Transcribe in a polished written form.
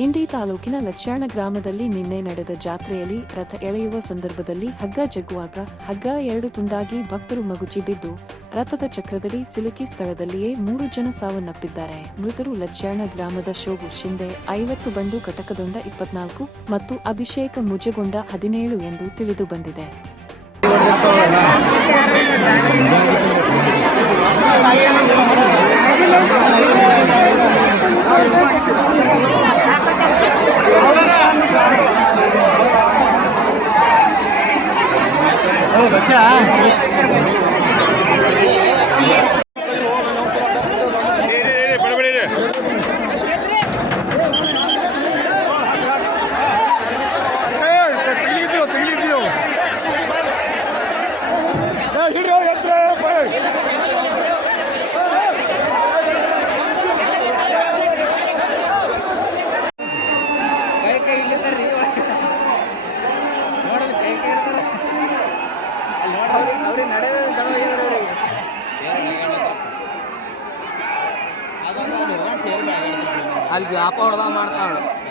ಇಂಡಿ ತಾಲೂಕಿನ ಲಚ್ಚಾಣ ಗ್ರಾಮದಲ್ಲಿ ನಿನ್ನೆ ನಡೆದ ಜಾತ್ರೆಯಲ್ಲಿ ರಥ ಎಳೆಯುವ ಸಂದರ್ಭದಲ್ಲಿ ಹಗ್ಗ ಜಗ್ಗುವಾಗ ಹಗ್ಗ 2 ತುಂಡಾಗಿ ಭಕ್ತರು ಮಗುಚಿ ಬಿದ್ದು ರಥದ ಚಕ್ರದಡಿ ಸಿಲುಕಿ ಸ್ಥಳದಲ್ಲಿಯೇ 3 ಜನ ಸಾವನ್ನಪ್ಪಿದ್ದಾರೆ. ಮೃತರು ಲಚ್ಚಾಣ ಗ್ರಾಮದ ಶೋಭು ಶಿಂದೆ 50 ಬಂಡು ಕಟಕದೊಂಡ 24 ಮತ್ತು ಅಭಿಷೇಕ ಮುಜಗೊಂಡ 17 ಎಂದು ತಿಳಿದು ಬಂದಿದೆ. बच्चा ಅಲ್ಲಿ ವ್ಯಾಪಾರ ಮಾಡ್ತಾವ.